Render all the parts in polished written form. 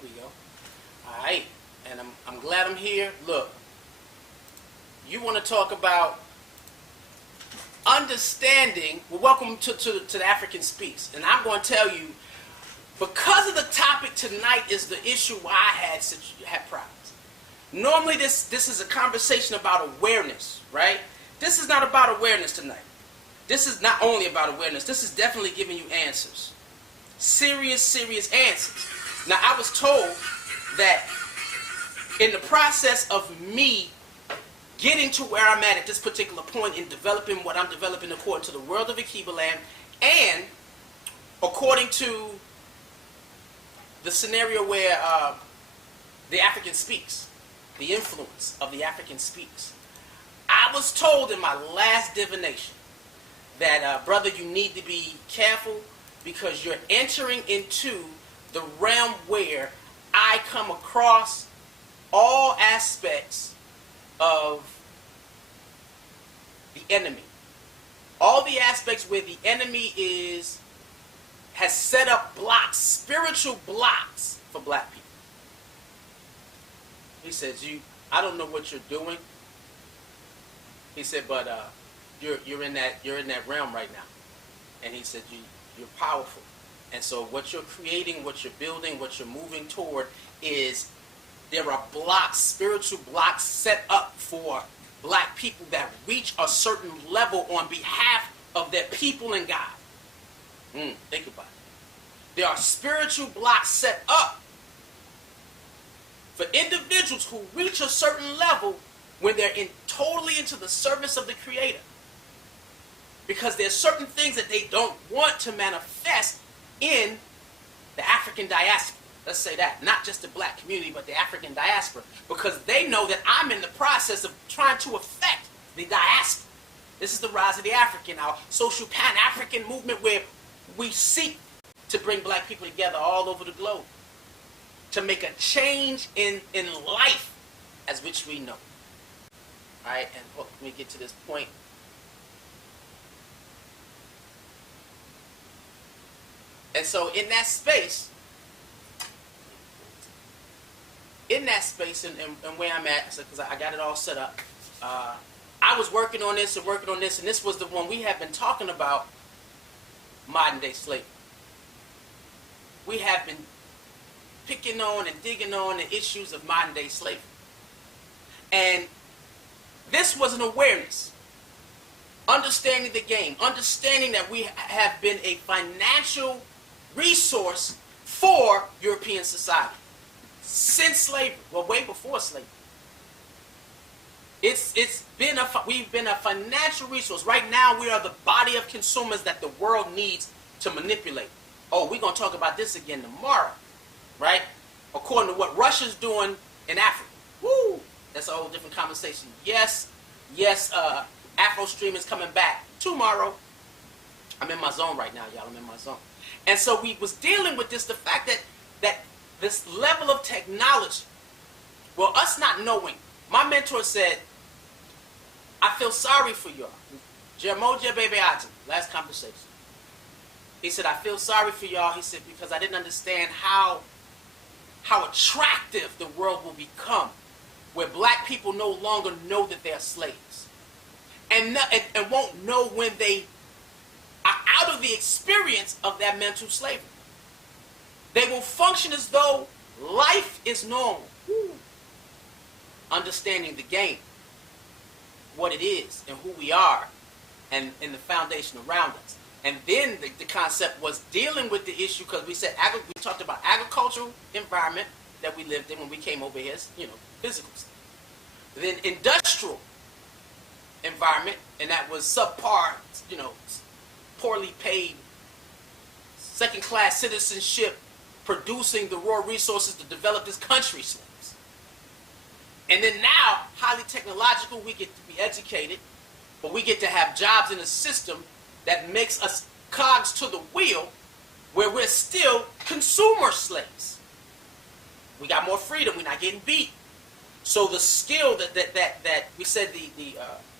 There we go. All right, and I'm glad I'm here. Look, you want to talk about understanding. Well, welcome to the African Speaks, and I'm going to tell you, because of the topic tonight is the issue why I had problems. Normally, this is a conversation about awareness, right? This is not about awareness tonight. This is not only about awareness. This is definitely giving you answers. Serious answers. Now, I was told that in the process of me getting to where I'm at this particular point in developing what I'm developing according to the world of Akiba land and according to the scenario where the African speaks, the influence of the African speaks. I was told in my last divination that, brother, you need to be careful because you're entering into the realm where I come across all aspects of the enemy. All the aspects where the enemy has set up blocks, spiritual blocks for black people. He says, I don't know what you're doing. He said, but you're in that realm right now. And he said, you're powerful. And so what you're creating, what you're building, what you're moving toward is there are blocks, spiritual blocks set up for black people that reach a certain level on behalf of their people and God. Think about it. There are spiritual blocks set up for individuals who reach a certain level when they're totally into the service of the Creator. Because there's certain things that they don't want to manifest in the African diaspora. Let's say that. Not just the black community, but the African diaspora. Because they know that I'm in the process of trying to affect the diaspora. This is the rise of the African, our social Pan-African movement where we seek to bring black people together all over the globe. To make a change in life as which we know. Alright, and let me get to this point. And so in that space, and where I'm at, because I got it all set up, I was working on this, and this was the one we have been talking about, modern day slavery. We have been picking on and digging on the issues of modern day slavery. And this was an awareness. Understanding the game. Understanding that we have been a financial resource for European society. Since slavery. Well, way before slavery. We've been a financial resource. Right now, we are the body of consumers that the world needs to manipulate. Oh, we're going to talk about this again tomorrow. Right? According to what Russia's doing in Africa. Woo! That's a whole different conversation. Yes, Afro Stream is coming back tomorrow. I'm in my zone right now, y'all. I'm in my zone. And so we was dealing with this, the fact that this level of technology, well, us not knowing. My mentor said, I feel sorry for y'all. Jermoja Bebe Atom, last conversation. He said, I feel sorry for y'all. He said, because I didn't understand how attractive the world will become, where black people no longer know that they're slaves, and won't know when they are out of the experience of that mental slavery. They will function as though life is normal. Understanding the game, what it is, and who we are, and the foundation around us. And then the concept was dealing with the issue, because we talked about agricultural environment that we lived in when we came over here, physical stuff. Then industrial environment, and that was subpar, poorly paid, second-class citizenship, producing the raw resources to develop this country slaves. And then now, highly technological, we get to be educated, but we get to have jobs in a system that makes us cogs to the wheel, where we're still consumer slaves. We got more freedom. We're not getting beat. So the skill that we said, the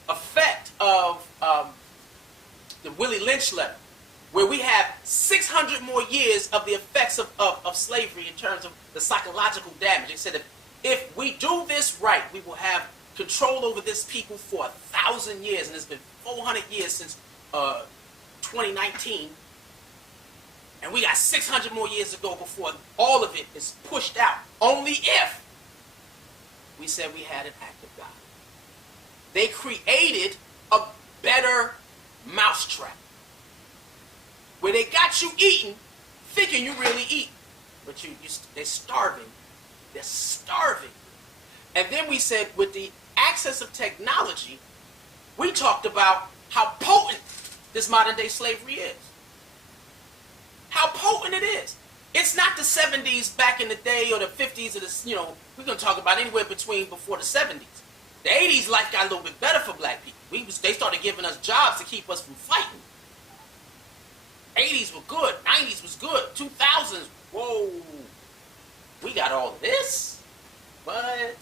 effect of the Willie Lynch letter, where we have 600 more years of the effects of slavery in terms of the psychological damage. They said if we do this right, we will have control over this people for 1,000 years, and it's been 400 years since 2019, and we got 600 more years to go before all of it is pushed out. Only if we said we had an act of God. They created a better mousetrap where they got you eating, thinking you really eat, but they're starving. They're starving. And then we said with the access of technology, we talked about how potent this modern day slavery is. How potent it is. It's not the 70s back in the day or the 50s or the, we're going to talk about anywhere between before the 70s. The 80s life got a little bit better for black people. They started giving us jobs to keep us from fighting. 80s were good. 90s was good. 2000s, whoa. We got all of this. But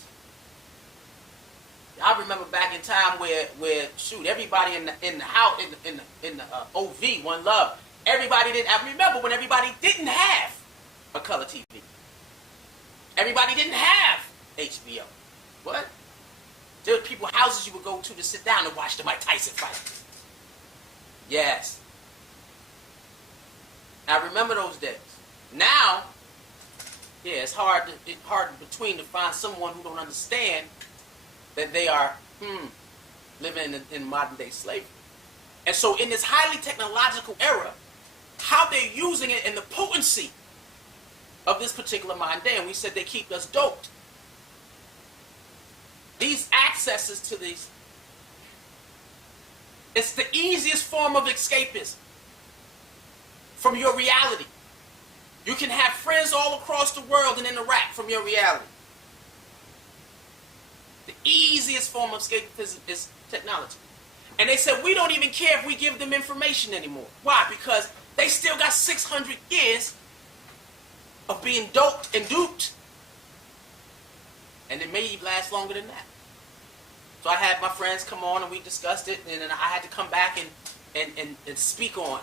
I remember back in time where shoot, everybody in the house in the OV, One Love, everybody didn't. I remember when everybody didn't have a color TV. Everybody didn't have HBO. What? There were people houses you would go to sit down and watch the Mike Tyson fight. Yes. I remember those days. Now, yeah, it's hard between to find someone who don't understand that they are living in modern day slavery. And so in this highly technological era, how they're using it and the potency of this particular modern day, and we said they keep us doped. These accesses to these, it's the easiest form of escapism from your reality. You can have friends all across the world and interact from your reality. The easiest form of escapism is technology. And they said we don't even care if we give them information anymore. Why? Because they still got 600 years of being doped and duped. And it may even last longer than that. So I had my friends come on and we discussed it, and then I had to come back and speak on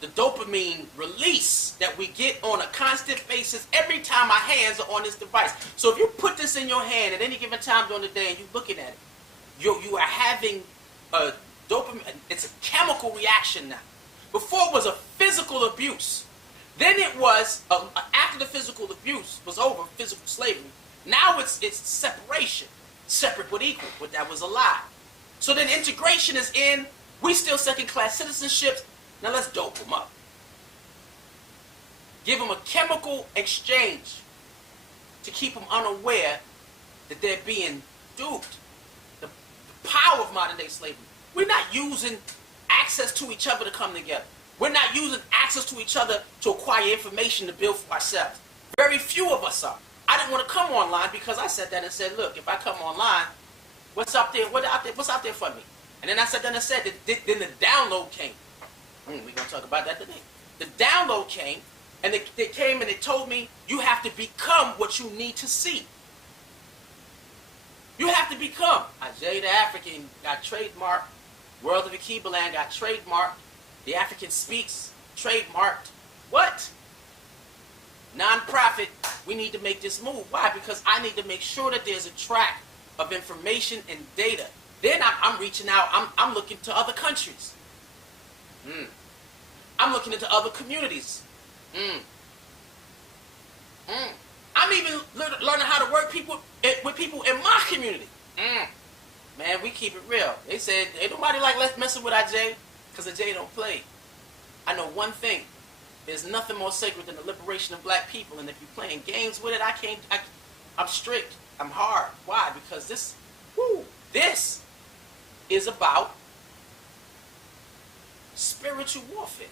the dopamine release that we get on a constant basis every time our hands are on this device. So if you put this in your hand at any given time during the day and you're looking at it, you are having a dopamine, it's a chemical reaction now. Before it was a physical abuse. Then it was, after the physical abuse was over, physical slavery, now it's separation. Separate but equal, but that was a lie. So then integration is in, we still second-class citizenships, now let's dope them up. Give them a chemical exchange to keep them unaware that they're being duped. The power of modern-day slavery. We're not using access to each other to come together. We're not using access to each other to acquire information to build for ourselves. Very few of us are. I didn't want to come online because I sat down and said, look, if I come online, what's out there? What's out there for me? And then I sat down and said, then the download came. We're going to talk about that today. The download came, and they came and they told me, you have to become what you need to see. You have to become. DaAfrican got trademarked. World of Akibaland got trademarked. DaAfrican Speaks, trademarked. What? Non-profit, we need to make this move. Why? Because I need to make sure that there's a track of information and data. Then I'm reaching out. I'm looking to other countries. I'm looking into other communities. I'm even learning how to work with people in my community. Man, we keep it real. They said, ain't nobody like messing with AJ because AJ don't play. I know one thing. There's nothing more sacred than the liberation of black people. And if you're playing games with it, I'm strict. I'm hard. Why? Because this is about spiritual warfare.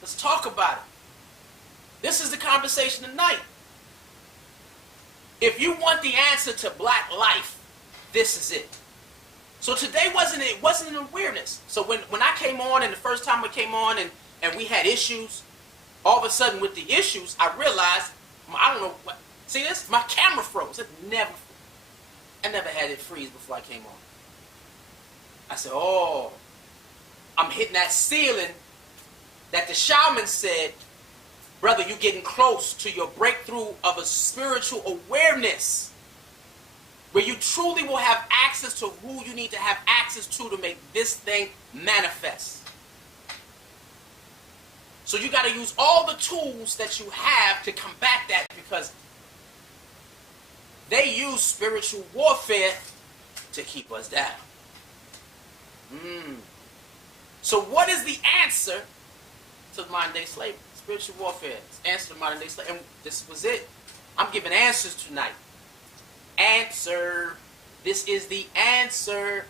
Let's talk about it. This is the conversation tonight. If you want the answer to black life, this is it. So today wasn't an awareness. So when I came on, and the first time we came on and we had issues, all of a sudden with the issues, I realized, I don't know what, see this? My camera froze. I never had it freeze before I came on. I said, oh, I'm hitting that ceiling that the shaman said, brother, you're getting close to your breakthrough of a spiritual awareness where you truly will have access to who you need to have access to make this thing manifest. So you got to use all the tools that you have to combat that, because they use spiritual warfare to keep us down. So what is the answer to modern day slavery? Spiritual warfare. Answer to modern day slavery. And this was it. I'm giving answers tonight. Answer. This is the answer.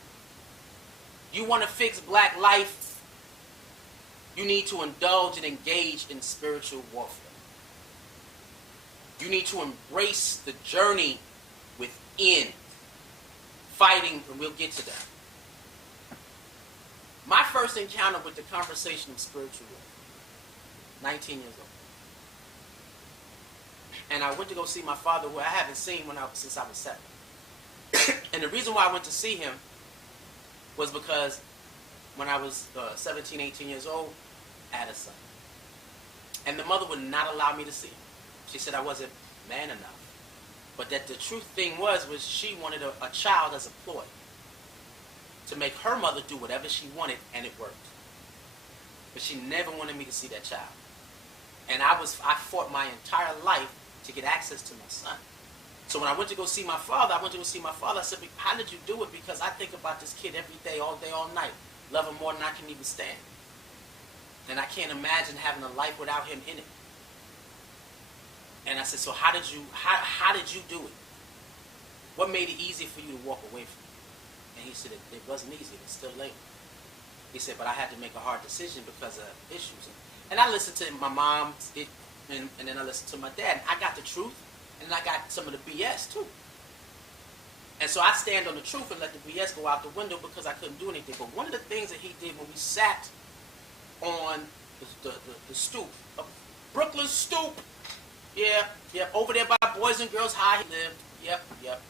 You want to fix black life? You need to indulge and engage in spiritual warfare. You need to embrace the journey within. Fighting, and we'll get to that. My first encounter with the conversation of spiritual warfare, 19 years old. And I went to go see my father, who I haven't seen since I was 7. And the reason why I went to see him was because when I was 17, 18 years old, I had a son. And the mother would not allow me to see him. She said I wasn't man enough. But that the truth thing was she wanted a child as a ploy to make her mother do whatever she wanted, and it worked. But she never wanted me to see that child. And I fought my entire life to get access to my son. So when I went to go see my father, I said, how did you do it? Because I think about this kid every day, all night. Love him more than I can even stand. And I can't imagine having a life without him in it. And I said, so how did you do it? What made it easy for you to walk away from it? And he said, it wasn't easy. It's still late. He said, but I had to make a hard decision because of issues. And I listened to my mom, and then I listened to my dad. And I got the truth, and then I got some of the BS too. And so I stand on the truth and let the BS go out the window because I couldn't do anything. But one of the things that he did when we sat on the stoop, Brooklyn stoop, over there by Boys and Girls High he lived,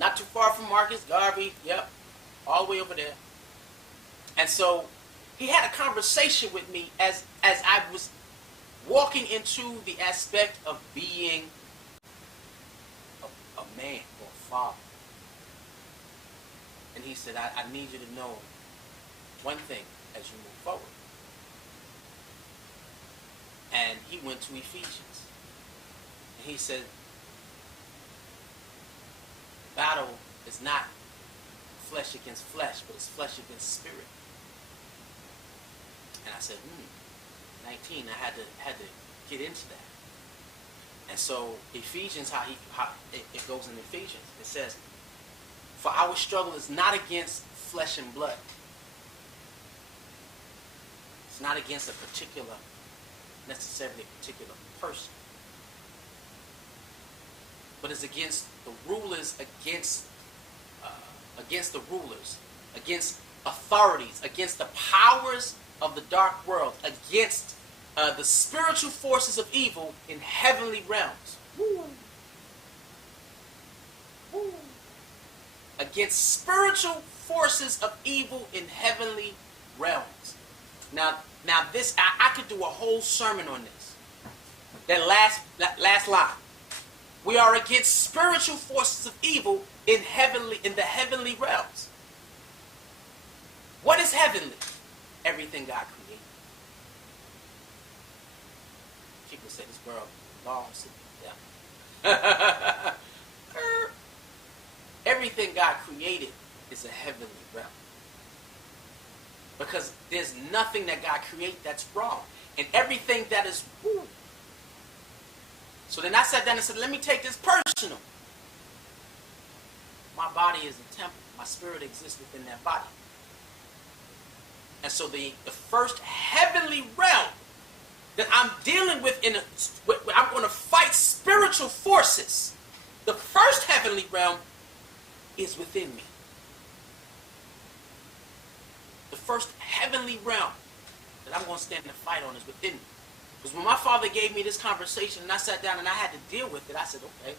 not too far from Marcus Garvey, all the way over there. And so he had a conversation with me as I was walking into the aspect of being a man or a father. And he said, I need you to know one thing as you move forward. And he went to Ephesians. And he said, battle is not flesh against flesh, but it's flesh against spirit. And I said, 19, I had to get into that. And so Ephesians, how it goes in Ephesians, it says, for our struggle is not against flesh and blood. It's not against necessarily a particular person. But it's against the rulers, against the rulers, against authorities, against the powers of the dark world, against the spiritual forces of evil in heavenly realms. Woo. Woo. Against spiritual forces of evil in heavenly realms. Now this, I could do a whole sermon on this. That last line. We are against spiritual forces of evil in the heavenly realms. What is heavenly? Everything God created. People say this world belongs to me. Everything God created is a heavenly realm. Because there's nothing that God created that's wrong. And everything that is woo. So then I sat down and said, let me take this personal. My body is a temple. My spirit exists within that body. And so the first heavenly realm that I'm dealing with, I'm going to fight spiritual forces. The first heavenly realm is within me. The first heavenly realm that I'm going to stand and fight on is within me. Because when my father gave me this conversation and I sat down and I had to deal with it, I said, okay,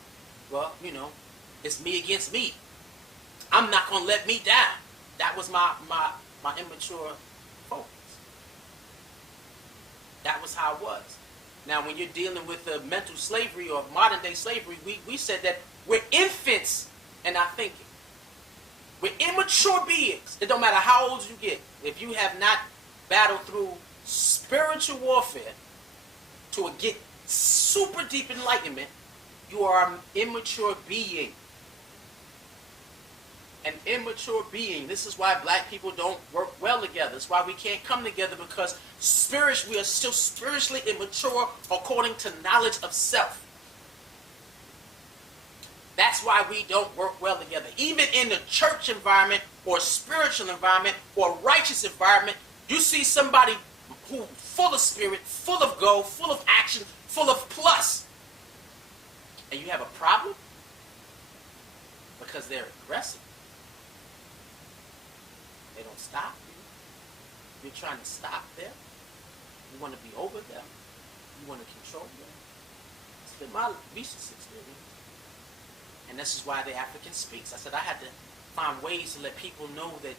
well, it's me against me. I'm not going to let me down. That was my immature focus. That was how it was. Now, when you're dealing with the mental slavery or modern day slavery, we said that we're infants in our thinking. We're immature beings. It don't matter how old you get. If you have not battled through spiritual warfare to get super deep enlightenment, you are an immature being. An immature being. This is why black people don't work well together. That's why we can't come together, because we are still spiritually immature according to knowledge of self. That's why we don't work well together. Even in the church environment or spiritual environment or righteous environment, you see somebody who full of spirit, full of go, full of action, full of plus. And you have a problem because they're aggressive. They don't stop you. You're trying to stop them. You want to be over them. You want to control them. It's been my recent experience. And this is why DaAfrican speaks. I said I had to find ways to let people know that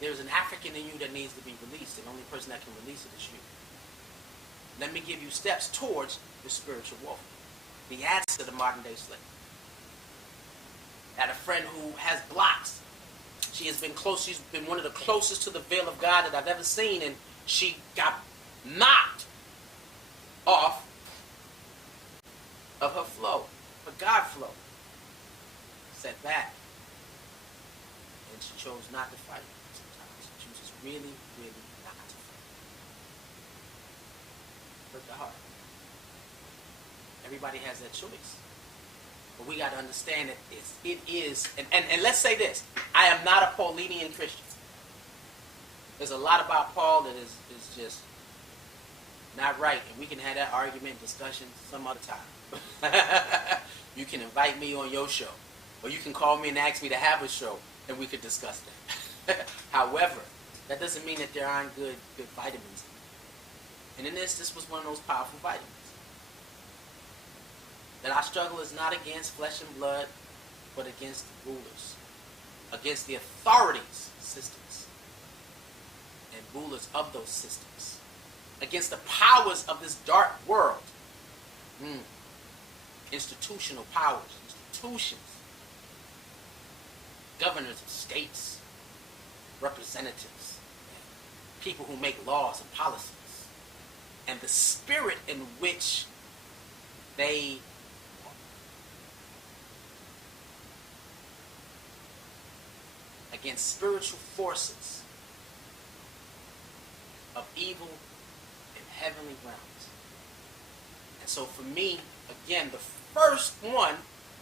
there's an African in you that needs to be released. And the only person that can release it is you. Let me give you steps towards your spiritual warfare. The answer to modern day slavery. I had a friend who has blocks. She has been close. She's been one of the closest to the veil of God that I've ever seen. And she got knocked off of her flow, her God flow. Set back. And she chose not to fight sometimes. She chooses really, really not to fight. Hurt the heart. Everybody has that choice. But we got to understand that it is, and let's say this, I am not a Paulinian Christian. There's a lot about Paul that is just not right, and we can have that argument, discussion some other time. You can invite me on your show, or you can call me and ask me to have a show, and we could discuss that. However, that doesn't mean that there aren't good vitamins. And in this was one of those powerful vitamins. That our struggle is not against flesh and blood, but against the rulers, against the authorities, systems, and rulers of those systems, against the powers of this dark world, institutional powers, institutions, governors of states, representatives, people who make laws and policies, and the spirit in which they against spiritual forces of evil in heavenly realms. And so for me, again, the first one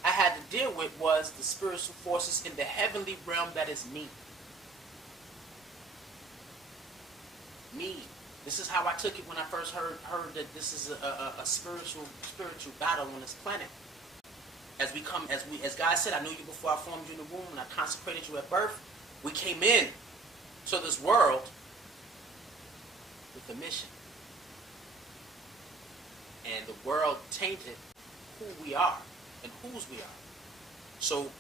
I had to deal with was the spiritual forces in the heavenly realm that is me. Me. This is how I took it when I first heard that this is a spiritual battle on this planet. As God said, I knew you before I formed you in the womb, and I consecrated you at birth. We came in to this world with a mission. And the world tainted who we are and whose we are. So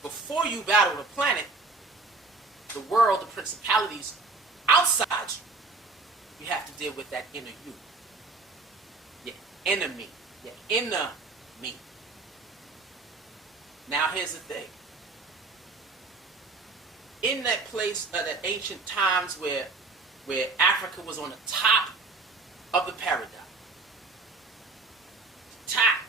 before you battle the planet, the world, the principalities outside you have to deal with that inner you. Your enemy. Your inner me. Now here's the thing. In that place of the ancient times where Africa was on the top of the paradigm, top,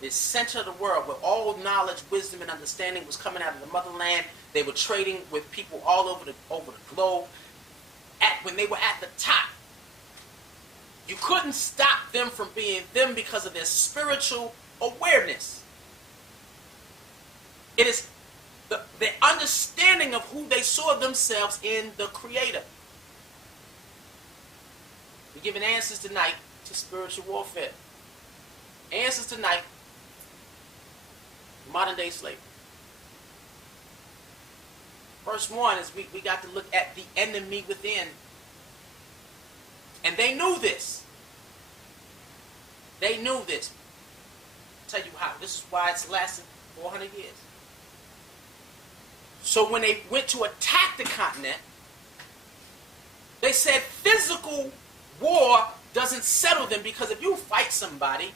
the center of the world where all knowledge, wisdom, and understanding was coming out of the motherland. They were trading with people all over the globe. When they were at the top, you couldn't stop them from being them because of their spiritual awareness. It is the understanding of who they saw themselves in the Creator. We're giving answers tonight to spiritual warfare. Answers tonight to modern day slavery. First one is we got to look at the enemy within. And they knew this. They knew this. I'll tell you how. This is why it's lasted 400 years. So when they went to attack the continent, They said physical war doesn't settle them, because if you fight somebody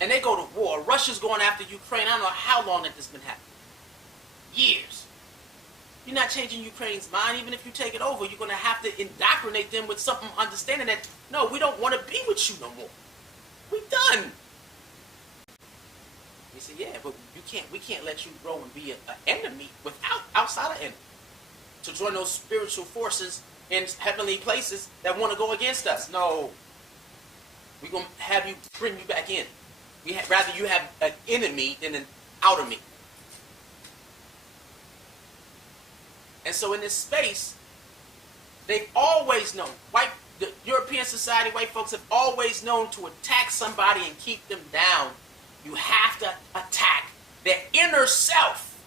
and they go to war, Russia's going after Ukraine. I don't know how long that this has been happening. Years. You're not changing Ukraine's mind. Even if you take it over, you're going to have to indoctrinate them with something, understanding that, no, we don't want to be with you no more. We done. He said, yeah, but we can't let you grow and be an enemy outside of enemy. To join those spiritual forces in heavenly places that want to go against us. No. We're going to have you, bring you back in. Rather you have an enemy than an outer me. And so in this space, they've always known, the European society, white folks have always known, to attack somebody and keep them down, you have to attack their inner self.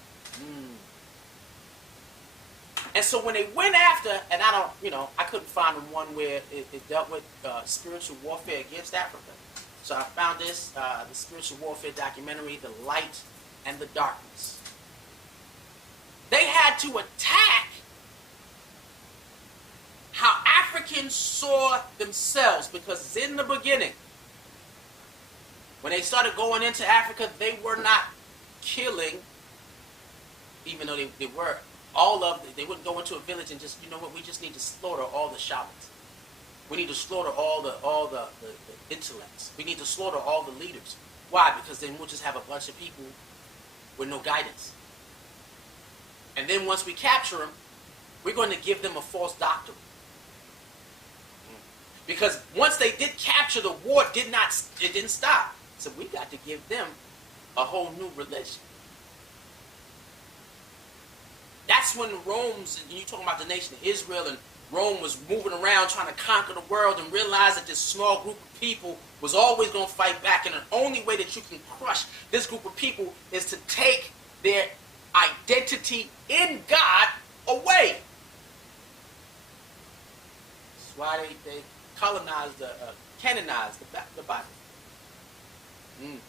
And so when they went after, and I couldn't find one where it dealt with spiritual warfare against Africa. So I found this, the spiritual warfare documentary, The Light and the Darkness. They had to attack how Africans saw themselves, because in the beginning, when they started going into Africa, they were not killing, even though they were. They wouldn't go into a village and just, you know what, we just need to slaughter all the shamans. We need to slaughter all the intellects. We need to slaughter all the leaders. Why? Because then we'll just have a bunch of people with no guidance. And then once we capture them, we're going to give them a false doctrine. Because once they did capture, the war didn't stop. So we got to give them a whole new religion. That's when you're talking about the nation of Israel, and Rome was moving around trying to conquer the world, and realized that this small group of people was always going to fight back, and the only way that you can crush this group of people is to take their identity in God away. That's why they canonized the Bible. And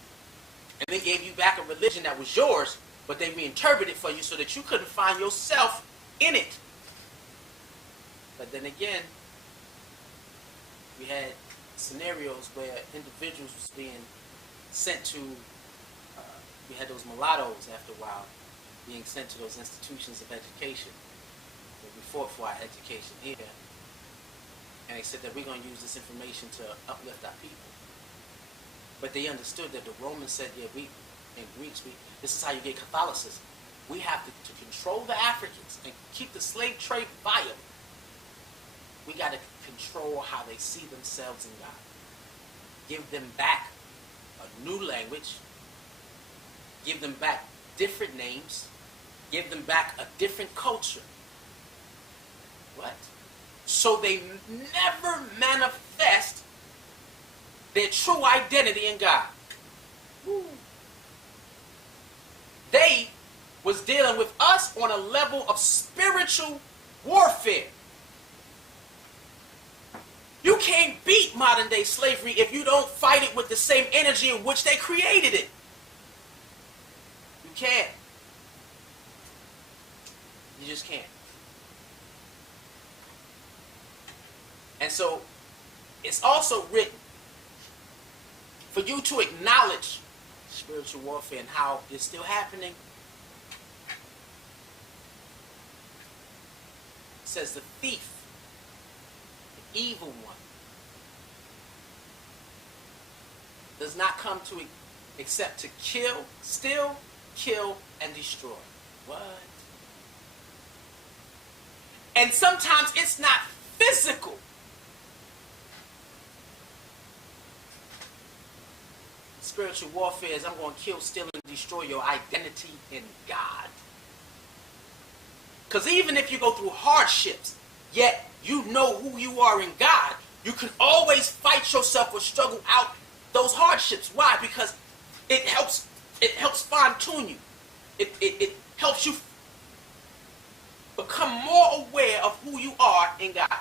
they gave you back a religion that was yours, but they reinterpreted it for you so that you couldn't find yourself in it. But then again, we had scenarios where individuals was being sent to, we had those mulattoes after a while being sent to those institutions of education. We fought for our education here. And they said that we're going to use this information to uplift our people. But they understood that the Romans said, yeah, in Greeks, this is how you get Catholicism. We have to control the Africans and keep the slave trade viable. We got to control how they see themselves in God. Give them back a new language. Give them back different names. Give them back a different culture. What? So they never manifest their true identity in God. Woo. They was dealing with us on a level of spiritual warfare. You can't beat modern day slavery if you don't fight it with the same energy in which they created it. You can't. You just can't. And so it's also written for you to acknowledge spiritual warfare and how it's still happening. It says the thief, the evil one, does not come to except to kill, steal, kill, and destroy. What? And sometimes it's not physical. Spiritual warfare is I'm going to kill, steal, and destroy your identity in God. Because even if you go through hardships, yet you know who you are in God, you can always fight yourself or struggle out those hardships. Why? Because it helps fine-tune you. It helps you become more aware of who you are in God.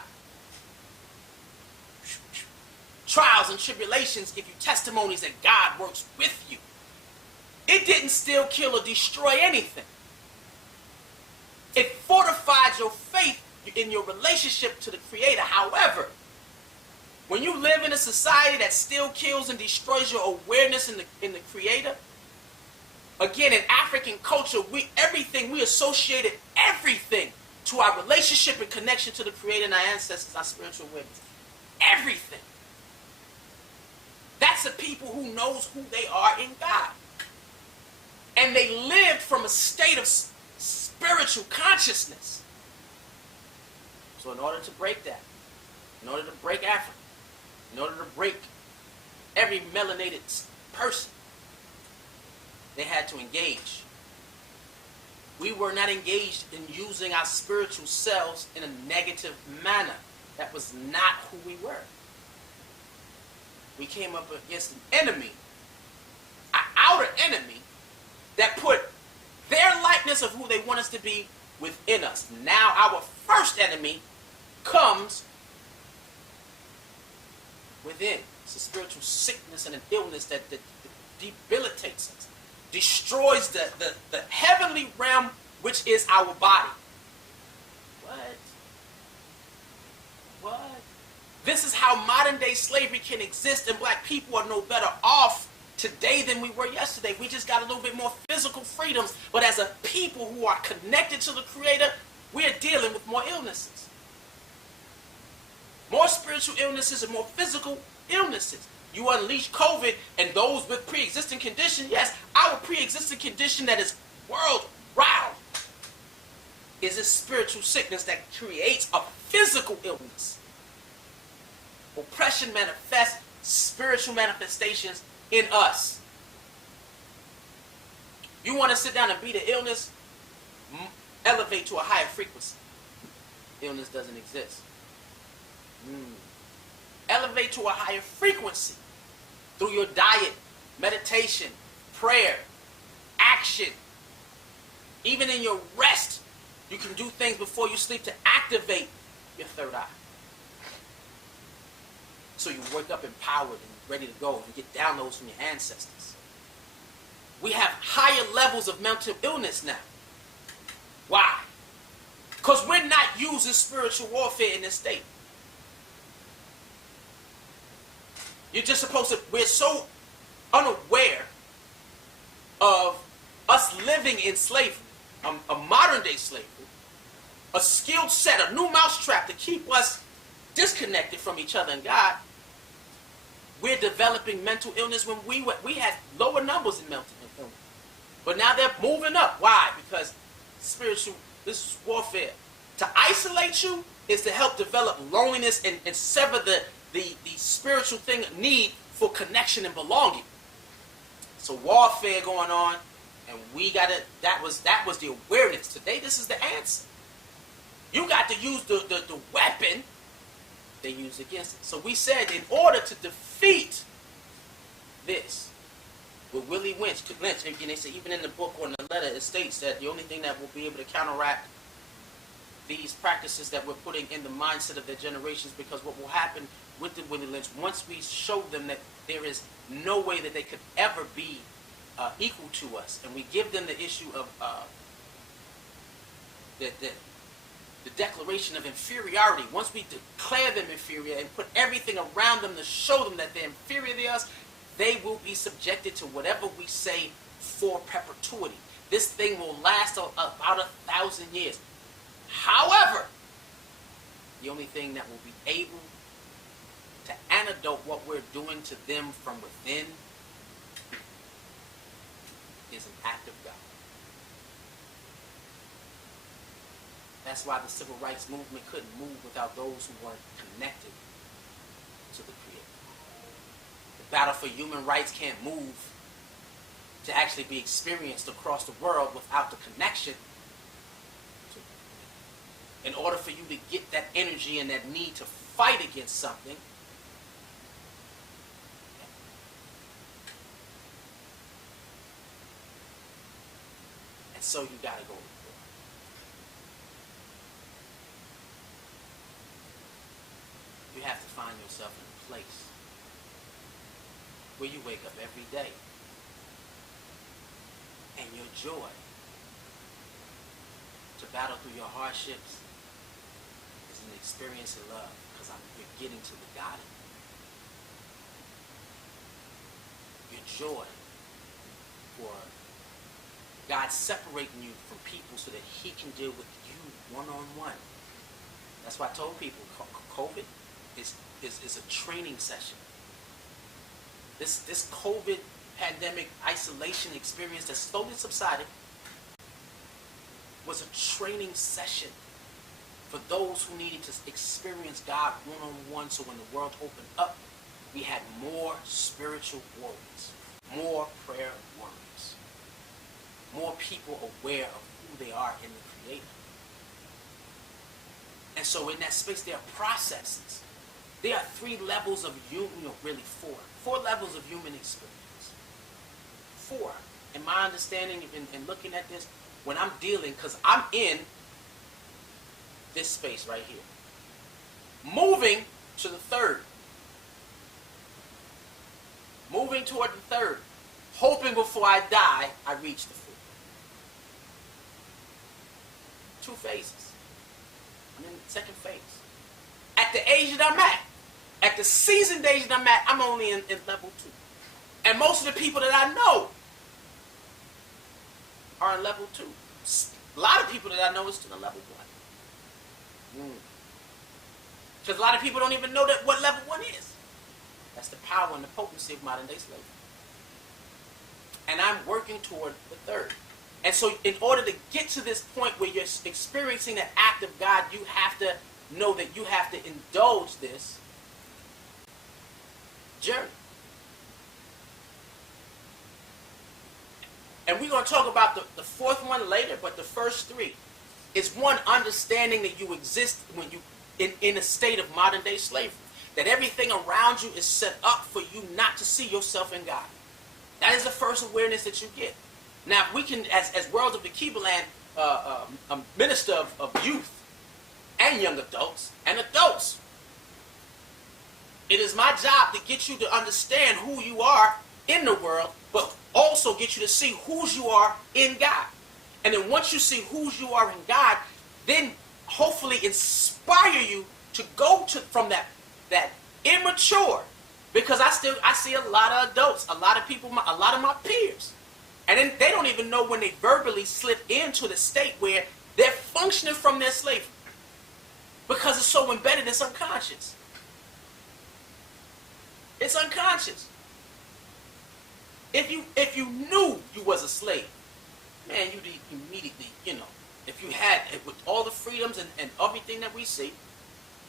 Trials and tribulations give you testimonies that God works with you. It didn't steal, kill, or destroy anything. It fortified your faith, in your relationship to the Creator. However, when you live in a society that still kills and destroys your awareness in the Creator, again, in African culture, we associated everything to our relationship and connection to the Creator and our ancestors, our spiritual awareness. Everything. That's a people who knows who they are in God. And they lived from a state of spiritual consciousness. So in order to break that, in order to break Africa, in order to break every melanated person, they had to engage. We were not engaged in using our spiritual selves in a negative manner. That was not who we were. We came up against an enemy, an outer enemy, that put their likeness of who they want us to be within us. Now our first enemy comes within. It's a spiritual sickness and an illness that debilitates us, destroys the heavenly realm, which is our body. What? This is how modern day slavery can exist, and black people are no better off today than we were yesterday. We just got a little bit more physical freedoms, but as a people who are connected to the Creator, we're dealing with more illnesses. More spiritual illnesses and more physical illnesses. You unleash COVID and those with pre-existing condition. Yes, our pre-existing condition that is world-round is a spiritual sickness that creates a physical illness. Oppression manifests spiritual manifestations in us. You want to sit down and beat an illness? Elevate to a higher frequency. Illness doesn't exist. Elevate to a higher frequency through your diet, meditation, prayer, action. Even in your rest, you can do things before you sleep to activate your third eye. So you wake up empowered and ready to go and get downloads from your ancestors. We have higher levels of mental illness now. Why? Because we're not using spiritual warfare in this state. You're just supposed to, we're so unaware of us living in slavery, a modern day slavery, a skilled set, a new mousetrap to keep us disconnected from each other and God. We're developing mental illness when we had lower numbers in mental illness. But now they're moving up. Why? Because spiritual, this is warfare. To isolate you is to help develop loneliness and sever the spiritual thing need for connection and belonging. So warfare going on, and we gotta, that was the awareness. Today this is the answer. You got to use the weapon they use against it. So we said in order to defeat this, with Willie Lynch, and they say even in the book or in the letter, it states that the only thing that will be able to counteract these practices that we're putting in the mindset of their generations, because what will happen with the Willie Lynch, once we show them that there is no way that they could ever be equal to us, and we give them the issue of the declaration of inferiority. Once we declare them inferior and put everything around them to show them that they're inferior to us, they will be subjected to whatever we say for perpetuity. This thing will last about 1,000 years. However, the only thing that will be able to antidote what we're doing to them from within is an act of God. That's why the civil rights movement couldn't move without those who weren't connected to the Creator. The battle for human rights can't move to actually be experienced across the world without the connection. In order for you to get that energy and that need to fight against something, and so you gotta go. You have to find yourself in a place where you wake up every day and your joy to battle through your hardships is in experiencing love, because you're getting to the God in you. Your joy for God separating you from people so that he can deal with you one-on-one. That's why I told people COVID is a training session. This COVID pandemic isolation experience that slowly subsided was a training session for those who needed to experience God one-on-one, so when the world opened up, we had more spiritual warriors, more prayer warriors, more people aware of who they are in the Creator. And so in that space, there are processes. There are 3 levels of human, really 4. 4 levels of human experience. 4. In my understanding and looking at this, when I'm dealing, because I'm in this space right here. Moving to the 3rd. Moving toward the 3rd. Hoping before I die, I reach the 4th. 2 phases. I'm in the 2nd phase. At the age that I'm at the seasoned age that I'm at, I'm only in level 2. And most of the people that I know are in level 2. A lot of people that I know is still in level 1. Because a lot of people don't even know what level 1 is. That's the power and the potency of modern day slavery. And I'm working toward the 3rd. And so in order to get to this point where you're experiencing the act of God, you have to know that you have to indulge this journey. And we're going to talk about the 4th one later, but the first 3 is, 1, understanding that you exist when you in a state of modern day slavery. That everything around you is set up for you not to see yourself in God. That is the first awareness that you get. Now, we can, as World of the Keebaland, a minister of youth and young adults and adults, it is my job to get you to understand who you are in the world, but also get you to see whose you are in God. And then once you see whose you are in God, then hopefully inspire you to go from that immature, because I see a lot of adults, a lot of people, a lot of my peers, and then they don't even know when they verbally slip into the state where they're functioning from their slavery, because it's so embedded, it's unconscious. It's unconscious. If you knew you was a slave, man, you'd immediately, if you had it with all the freedoms and everything that we see,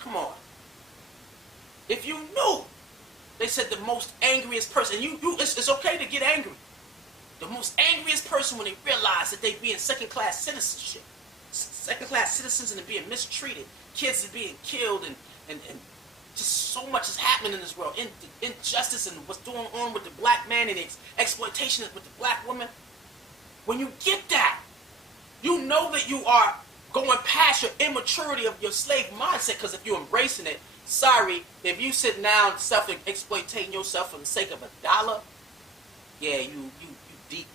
come on. If you knew, they said the most angriest person, it's okay to get angry. The most angriest person when they realize that they be in second-class citizenship, second-class citizens, and they're being mistreated, kids are being killed, and just so much is happening in this world. Injustice and what's going on with the black man and exploitation with the black woman. When you get that, you know that you are going past your immaturity of your slave mindset, because if you're embracing it, sorry, if you sit down self-exploiting yourself for the sake of $1, yeah,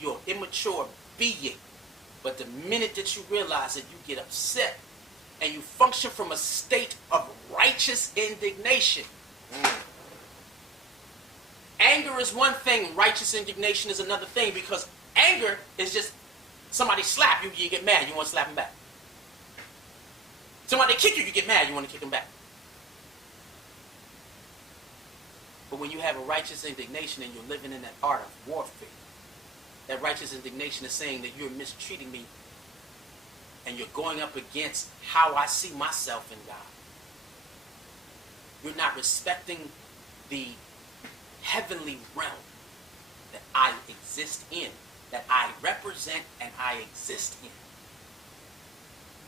you're immature being. But the minute that you realize it, you get upset and you function from a state of righteous indignation. Anger is one thing, righteous indignation is another thing, because anger is just somebody slap you, you get mad, you want to slap them back. Somebody kick you, you get mad, you want to kick them back. But when you have a righteous indignation and you're living in that art of warfare, that righteous indignation is saying that you're mistreating me and you're going up against how I see myself in God. You're not respecting the heavenly realm that I exist in, that I represent and I exist in.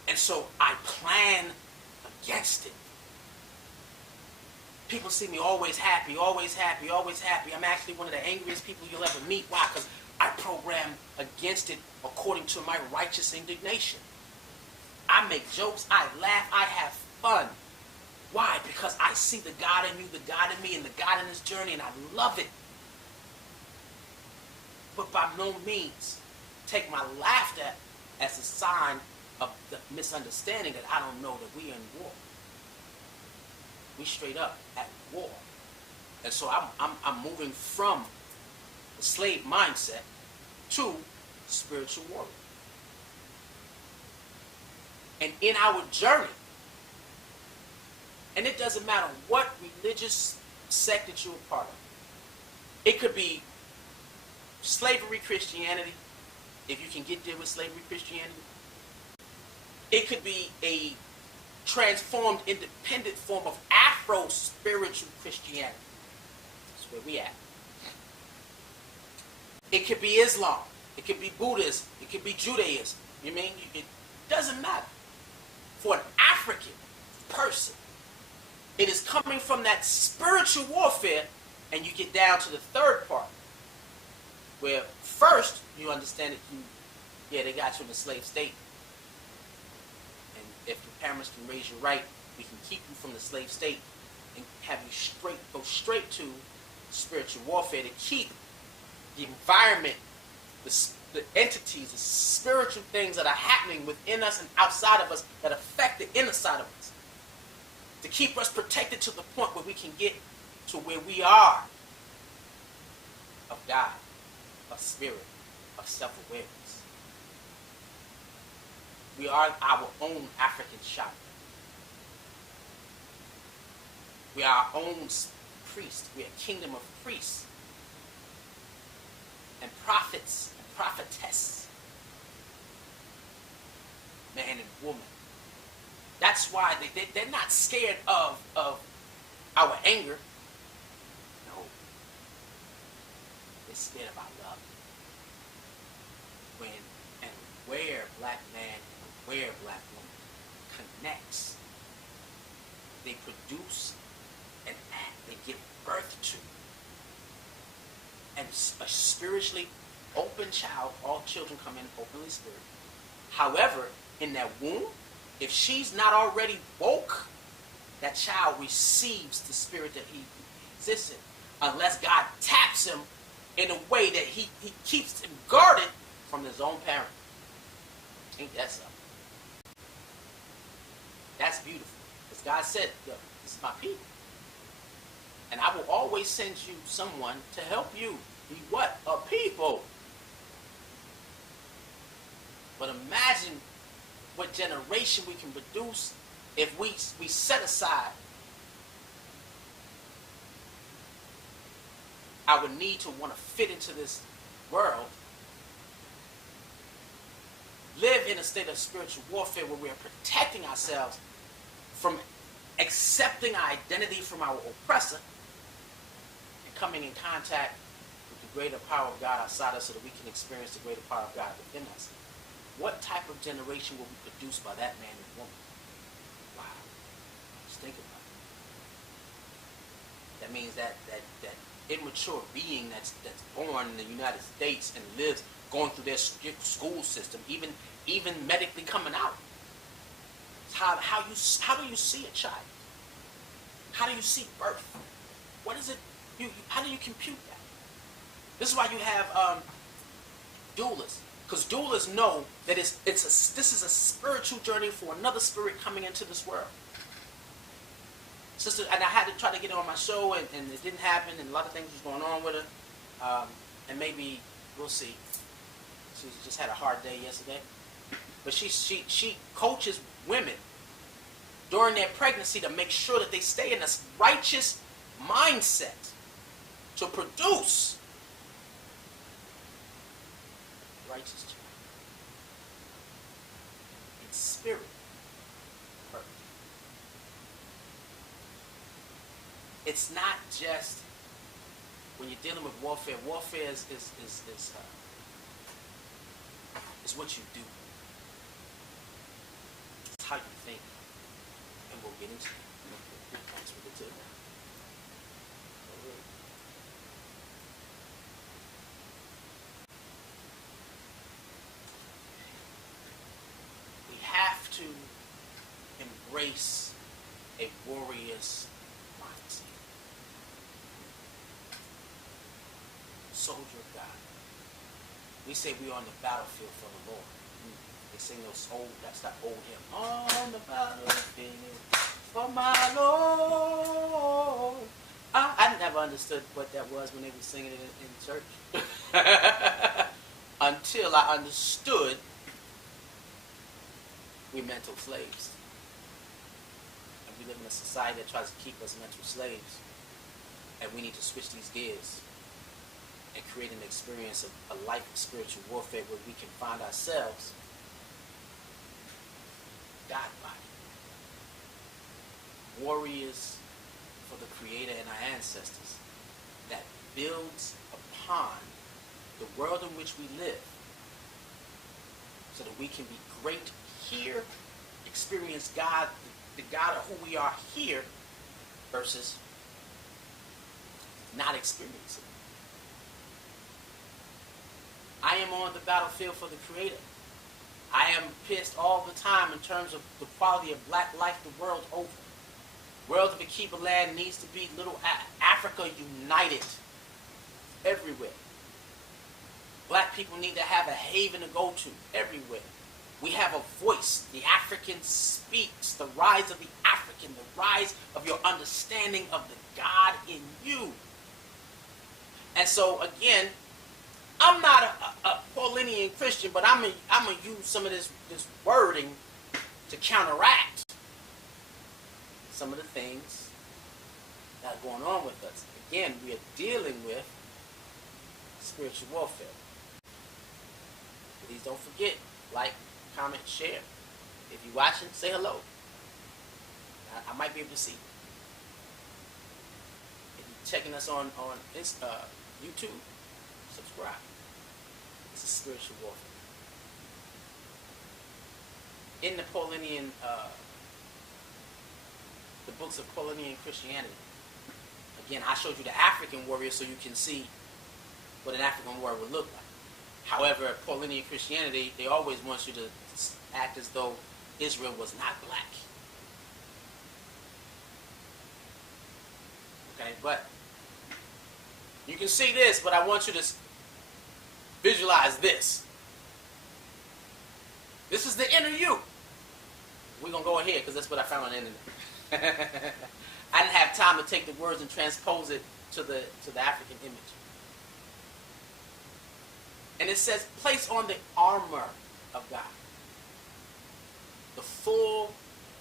And so I plan against it. People see me always happy, always happy, always happy. I'm actually one of the angriest people you'll ever meet. Why? Because I program against it according to my righteous indignation. I make jokes, I laugh, I have fun. Why? Because I see the God in you, the God in me, and the God in this journey, and I love it. But by no means take my laughter as a sign of the misunderstanding that I don't know that we are in war. We straight up at war. And so I'm moving from the slave mindset to spiritual warrior. And in our journey, and it doesn't matter what religious sect that you're a part of. It could be slavery Christianity, if you can get there with slavery Christianity. It could be a transformed, independent form of Afro-spiritual Christianity. That's where we at. It could be Islam. It could be Buddhism. It could be Judaism. You mean? It doesn't matter. For an African person, it is coming from that spiritual warfare, and you get down to the third part, where first you understand that they got you in the slave state. And if your parents can raise you right, we can keep you from the slave state and have you go straight to spiritual warfare to keep the environment, the entities, the spiritual things that are happening within us and outside of us that affect the inner side of us. To keep us protected to the point where we can get to where we are of God, of spirit, of self-awareness. We are our own African shop. We are our own priest. We are a kingdom of priests and prophets and prophetess, man and woman. That's why they're not scared of our anger. No. They're scared of our love. When and where black man and where black woman connects, they produce an act, they give birth to. And a spiritually open child, all children come in openly spiritual. However, in that womb, if she's not already woke, that child receives the spirit that he exists in. Unless God taps him in a way that he keeps him guarded from his own parent. Ain't that something? That's beautiful. Because God said, yo, this is my people. And I will always send you someone to help you be what? A people. But imagine what generation we can produce if we set aside our need to want to fit into this world, live in a state of spiritual warfare where we are protecting ourselves from accepting our identity from our oppressor and coming in contact with the greater power of God outside us so that we can experience the greater power of God within us. What type of generation will be produced by that man and woman? Wow. Just think about it. That means that immature being that's born in the United States and lives going through their school system, even medically coming out. How do you see a child? How do you see birth? What is it? How do you compute that? This is why you have dualists. Because dualists know that this is a spiritual journey for another spirit coming into this world. Sister, and I had to try to get her on my show, and it didn't happen, and a lot of things was going on with her. And maybe we'll see. She just had a hard day yesterday. But she coaches women during their pregnancy to make sure that they stay in this righteous mindset to produce righteous child. In spirit, perfect. It's not just when you're dealing with warfare. Warfare is what you do. It's how you think. And we'll get into it. Thanks for the tip. To embrace a warrior's mindset. Soldier of God. We say we are on the battlefield for the Lord. They sing those old, that's that old hymn. On the battlefield for my Lord. I never understood what that was when they were singing it in church. Until I understood we're mental slaves. And we live in a society that tries to keep us mental slaves. And we need to switch these gears and create an experience of a life of spiritual warfare where we can find ourselves God-body. Warriors for the Creator and our ancestors that builds upon the world in which we live so that we can be great here, experience God, the God of who we are here versus not experiencing. I am on the battlefield for the Creator. I am pissed all the time in terms of the quality of black life the world over. World of Akiba land needs to be little Africa united everywhere. Black people need to have a haven to go to everywhere. We have a voice. The African speaks. The rise of the African. The rise of your understanding of the God in you. And so, again, I'm not a Paulinian Christian, but I'm gonna use some of this wording to counteract some of the things that are going on with us. Again, we are dealing with spiritual warfare. Please don't forget, like, comment, share. If you're watching, say hello. I might be able to see you. If you're checking us on YouTube, subscribe. This is spiritual warfare. In the Paulinian, the books of Paulinian Christianity, again, I showed you the African warrior so you can see what an African warrior would look like. However, Paulinian Christianity, they always want you to act as though Israel was not black. Okay, but you can see this, but I want you to visualize this. This is the inner you. We're going to go ahead because that's what I found on the internet. I didn't have time to take the words and transpose it to the African image. And it says, place on the armor of God. The full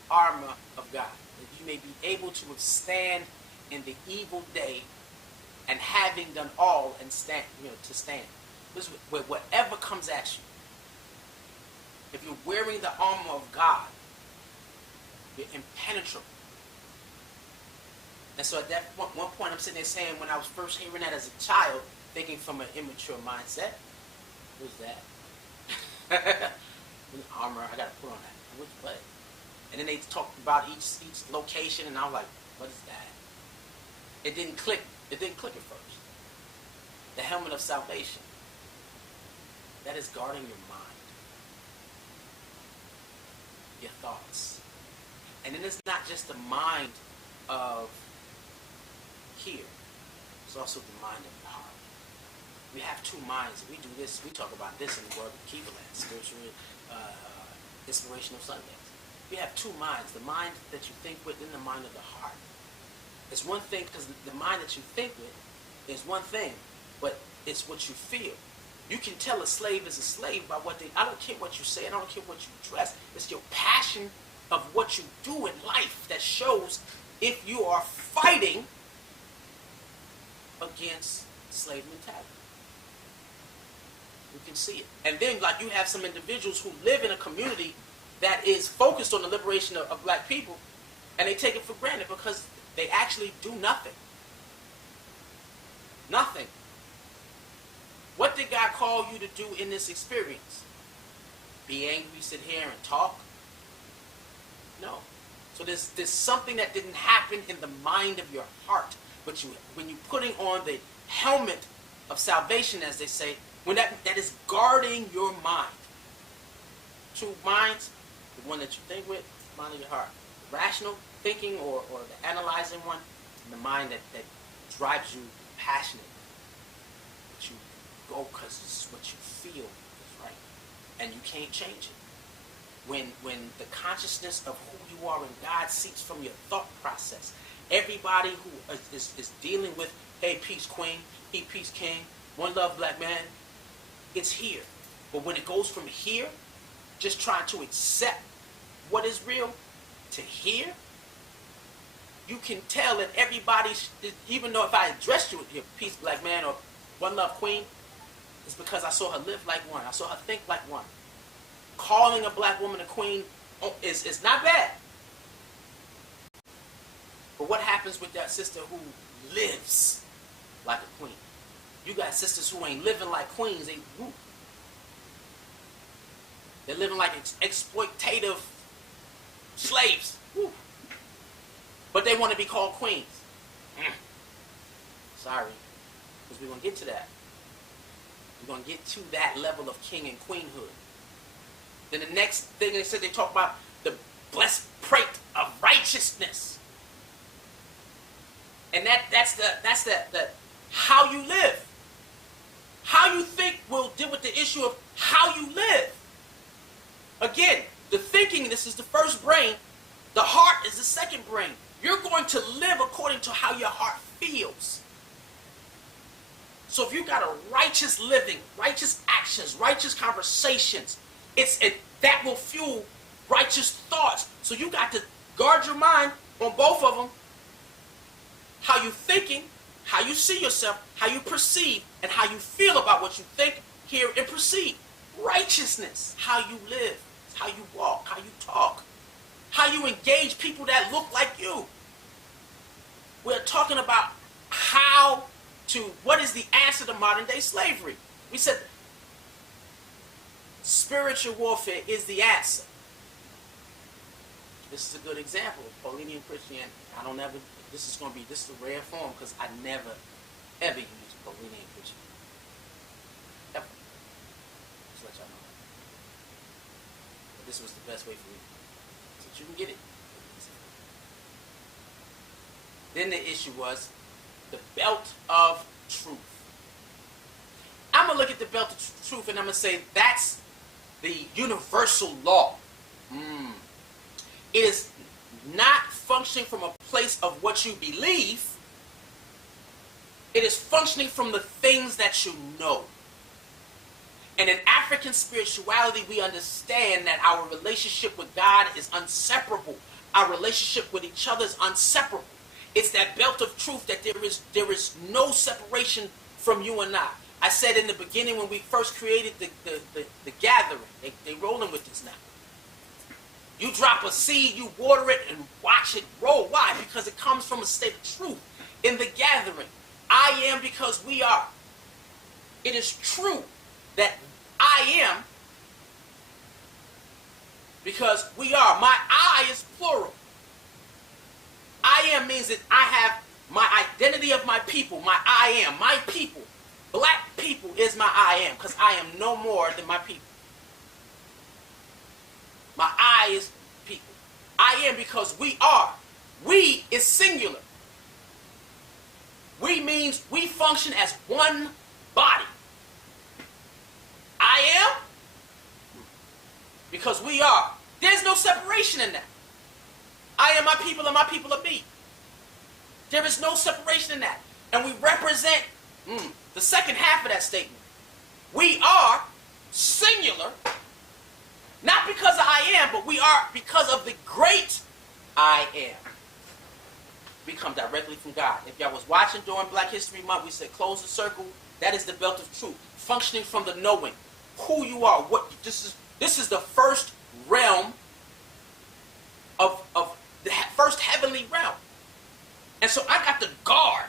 armor of God. That you may be able to withstand in the evil day and having done all and stand, to stand. This is where whatever comes at you. If you're wearing the armor of God, you're impenetrable. And so at that one point, I'm sitting there saying, when I was first hearing that as a child, thinking from an immature mindset, what's that? Armor, I got to put on that. What's what? And then they talked about each location, and I was like, what is that? It didn't click. It didn't click at first. The helmet of salvation. That is guarding your mind, your thoughts. And then it's not just the mind of here. It's also the mind of the heart. We have two minds. We do this. We talk about this in the world of Kivaland, spiritual, inspirational Sundays. We have two minds. The mind that you think with and the mind of the heart. It's one thing because the mind that you think with is one thing, but it's what you feel. You can tell a slave is a slave by what they... I don't care what you say. I don't care what you dress. It's your passion of what you do in life that shows if you are fighting against slave mentality. You can see it. And then, like, you have some individuals who live in a community that is focused on the liberation of black people, and they take it for granted because they actually do nothing. Nothing. What did God call you to do in this experience? Be angry, sit here and talk? No. So there's something that didn't happen in the mind of your heart. But when you're putting on the helmet of salvation, as they say, when that is guarding your mind. Two minds, the one that you think with, the mind of your heart. The rational thinking or the analyzing one, and the mind that drives you passionate. That you go because it's what you feel is right. And you can't change it. when the consciousness of who you are in God seeps from your thought process. Everybody who is dealing with, hey, peace queen, he peace king, one love black man, it's here. But when it goes from here, just trying to accept what is real, to here, you can tell that everybody, even though if I addressed you with your peace black man or one love queen, it's because I saw her live like one. I saw her think like one. Calling a black woman a queen is not bad. But what happens with that sister who lives like a queen? You got sisters who ain't living like queens. They're living like exploitative slaves. Woo. But they want to be called queens. Sorry. Because we're going to get to that. We're going to get to that level of king and queenhood. Then the next thing they said, they talk about the breastplate of righteousness. And that's the how you live. How you think will deal with the issue of how you live. Again, the thinking, this is the first brain. The heart is the second brain. You're going to live according to how your heart feels. So if you got a righteous living, righteous actions, righteous conversations, that will fuel righteous thoughts. So you got to guard your mind on both of them. How you thinking, how you see yourself, how you perceive, and how you feel about what you think, hear, and perceive. Righteousness, how you live, how you walk, how you talk, how you engage people that look like you. We're talking about what is the answer to modern day slavery. We said spiritual warfare is the answer. This is a good example of Paulinian Christianity. This is a rare form because I never, ever used Paulinian Christianity. Ever. Just let y'all know. But this was the best way for me. So that you can get it. Then the issue was the belt of truth. I'm going to look at the belt of truth and I'm going to say that's the universal law. It is not functioning from a place of what you believe. It is functioning from the things that you know. And in African spirituality, we understand that our relationship with God is inseparable. Our relationship with each other is inseparable. It's that belt of truth that there is no separation from you and I. I said in the beginning when we first created the gathering, they rolling with this now. You drop a seed, you water it, and watch it grow. Why? Because it comes from a state of truth. In the gathering, I am because we are. It is true that I am because we are. My I is plural. I am means that I have my identity of my people, my I am, my people. Black people is my I am because I am no more than my people. My I is people. I am because we are. We is singular. We means we function as one body. I am because we are. There's no separation in that. I am my people and my people are me. There is no separation in that. And we represent the second half of that statement. We are singular. Not because I am, but we are because of the great I am. We come directly from God. If y'all was watching during Black History Month, we said close the circle. That is the belt of truth. Functioning from the knowing. Who you are. This is the first realm of the first heavenly realm. And so I got to guard.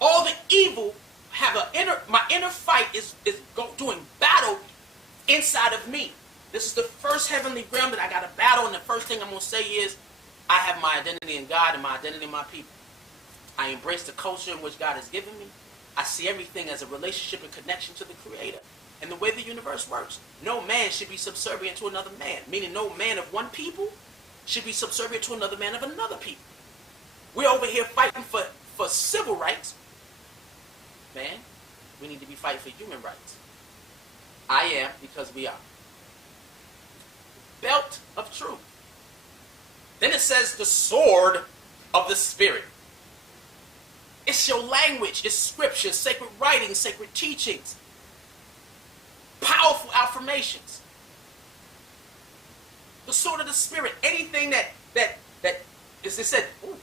All the evil my inner fight is doing battle inside of me. This is the first heavenly realm that I got to battle, and the first thing I'm going to say is I have my identity in God and my identity in my people. I embrace the culture in which God has given me. I see everything as a relationship and connection to the Creator. And the way the universe works, no man should be subservient to another man, meaning no man of one people should be subservient to another man of another people. We're over here fighting for civil rights. Man, we need to be fighting for human rights. I am because we are. belt of truth. Then it says the sword of the Spirit. It's your language, it's scripture, sacred writings, sacred teachings, powerful affirmations. The sword of the Spirit, anything that is, it said, ooh,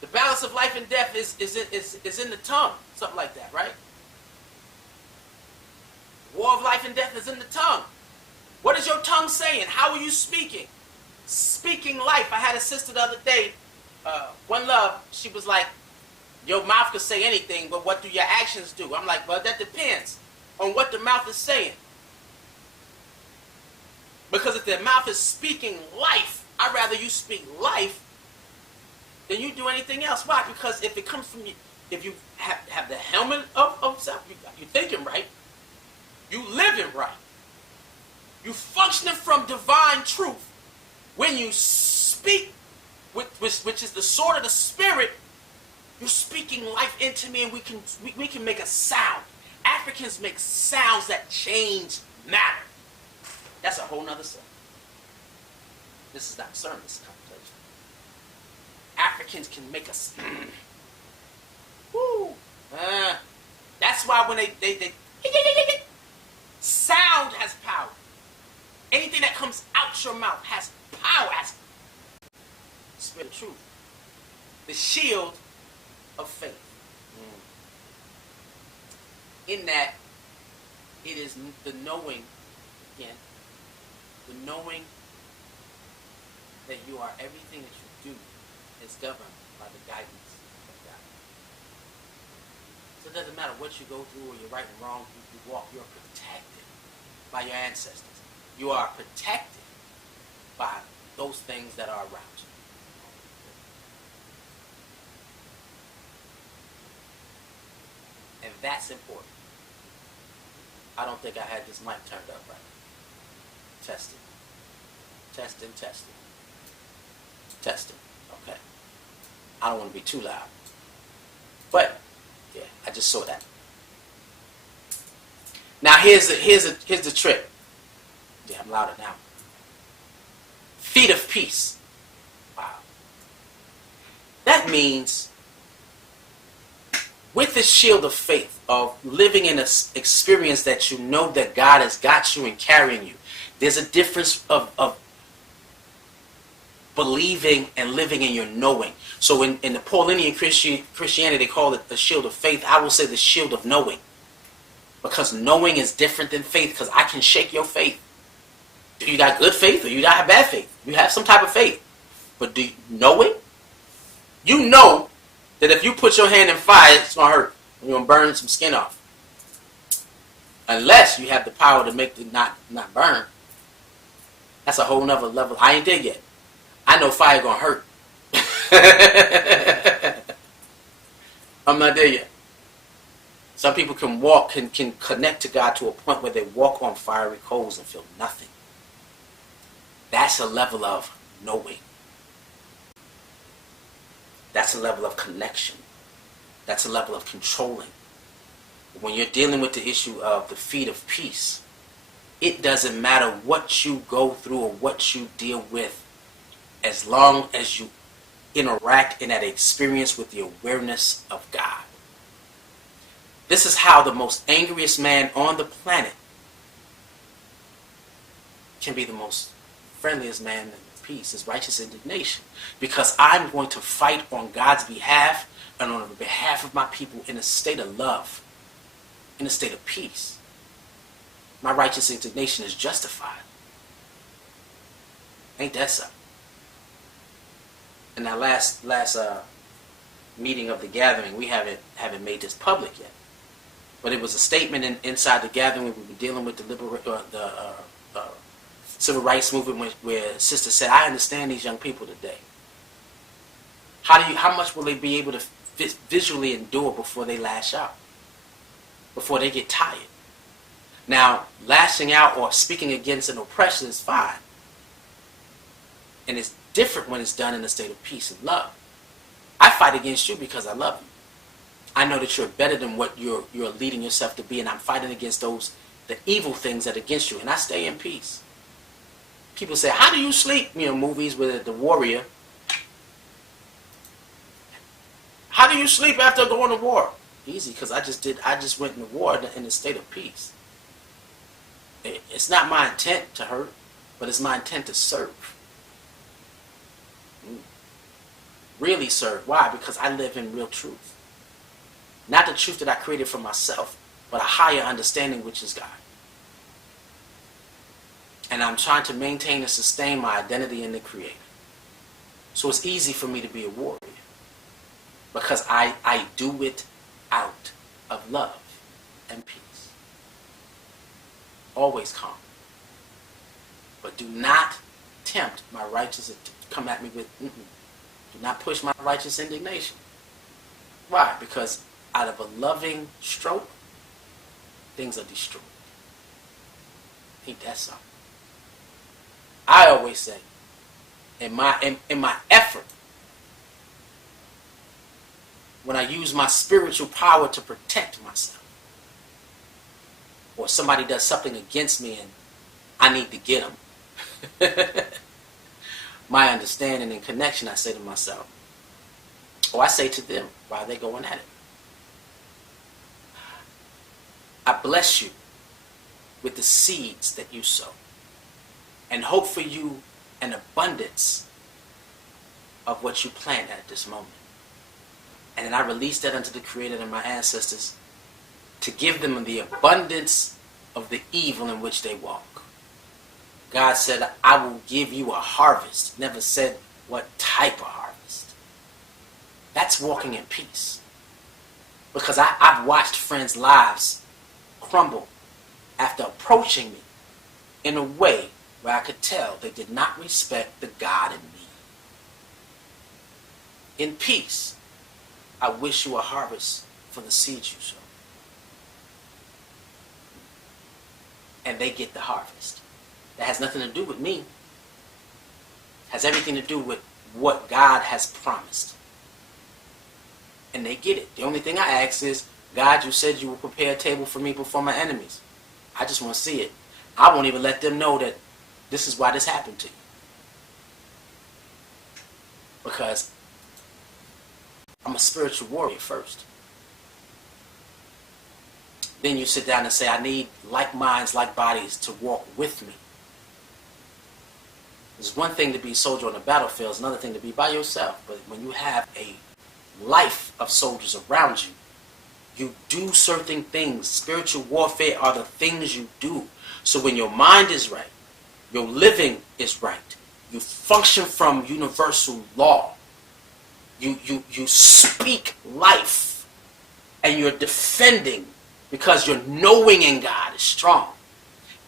the balance of life and death is in the tongue, something like that, right? War of life and death is in the tongue. What is your tongue saying? How are you speaking? Speaking life. I had a sister the other day, One Love, she was like, your mouth could say anything, but what do your actions do? I'm like, well, that depends on what the mouth is saying. Because if the mouth is speaking life, I'd rather you speak life than you do anything else. Why? Because if it comes from you, if you have the helmet of self, you're thinking right, you living right, you functioning from divine truth. When you speak, which is the sword of the Spirit, you're speaking life into me, and we can make a sound. Africans make sounds that change matter. That's a whole nother sermon. This is not a sermon, this is a conversation. Africans can make us. Woo. That's why when they sound has power. Anything that comes out your mouth has power. Has spirit of truth. The shield of faith. In that, it is the knowing, again, the knowing that you are everything that you do is governed by the guidance of God. So it doesn't matter what you go through or you're right and wrong, you walk, you're protected by your ancestors. You are protected by those things that are around you. And that's important. I don't think I had this mic turned up right. Testing. Testing, testing. Testing. Okay. I don't want to be too loud. But, yeah, I just saw that. Now here's the trick. Yeah, I'm louder now. Feet of peace. Wow. That means with the shield of faith, of living in an experience that you know that God has got you and carrying you, there's a difference of believing and living in your knowing. So in the Paulinian Christianity, they call it the shield of faith. I will say the shield of knowing. Because knowing is different than faith, because I can shake your faith. Do you got good faith or you got bad faith? You have some type of faith. But do you know it? You know that if you put your hand in fire, it's going to hurt. You're going to burn some skin off. Unless you have the power to make it not burn. That's a whole nother level. I ain't there yet. I know fire going to hurt. I'm not there yet. Some people can walk, can connect to God to a point where they walk on fiery coals and feel nothing. That's a level of knowing. That's a level of connection. That's a level of controlling. When you're dealing with the issue of the feet of peace, it doesn't matter what you go through or what you deal with, as long as you interact in that experience with the awareness of God. This is how the most angriest man on the planet can be the most friendliest man in peace, is righteous indignation. Because I'm going to fight on God's behalf and on the behalf of my people in a state of love, in a state of peace. My righteous indignation is justified. Ain't that something? In that last meeting of the gathering, we haven't made this public yet. But it was a statement inside the gathering when we were dealing with the civil rights movement, where Sister said, I understand these young people today. How much will they be able to visually endure before they lash out? Before they get tired? Now, lashing out or speaking against an oppression is fine. And it's different when it's done in a state of peace and love. I fight against you because I love you. I know that you're better than what you're leading yourself to be, and I'm fighting against those the evil things that are against you, and I stay in peace. People say, how do you sleep? You know, movies with the warrior. How do you sleep after going to war? Easy, because I just went into war in a state of peace. It's not my intent to hurt, but it's my intent to serve. Really serve. Why? Because I live in real truth. Not the truth that I created for myself, but a higher understanding, which is God. And I'm trying to maintain and sustain my identity in the Creator. So it's easy for me to be a warrior. Because I do it out of love and peace. Always calm. But do not tempt my righteous to come at me with, do not push my righteous indignation. Why? Because out of a loving stroke, things are destroyed. Ain't that something? I always say, in my effort, when I use my spiritual power to protect myself, or somebody does something against me and I need to get them, my understanding and connection, I say to myself, or I say to them while they're going at it, I bless you with the seeds that you sow, and hope for you an abundance of what you plant at this moment. And then I release that unto the Creator and my ancestors to give them the abundance of the evil in which they walk. God said, I will give you a harvest. Never said what type of harvest. That's walking in peace. Because I've watched friends' lives crumble after approaching me in a way where I could tell they did not respect the God in me. In peace, I wish you a harvest for the seeds you sow. And they get the harvest. That has nothing to do with me. It has everything to do with what God has promised. And they get it. The only thing I ask is, God, you said you will prepare a table for me before my enemies. I just want to see it. I won't even let them know that this is why this happened to you. Because I'm a spiritual warrior first. Then you sit down and say, I need like minds, like bodies to walk with me. It's one thing to be a soldier on the battlefield. It's another thing to be by yourself. But when you have a life of soldiers around you, you do certain things. Spiritual warfare are the things you do. So when your mind is right, your living is right, you function from universal law. You speak life, and you're defending because your knowing in God is strong,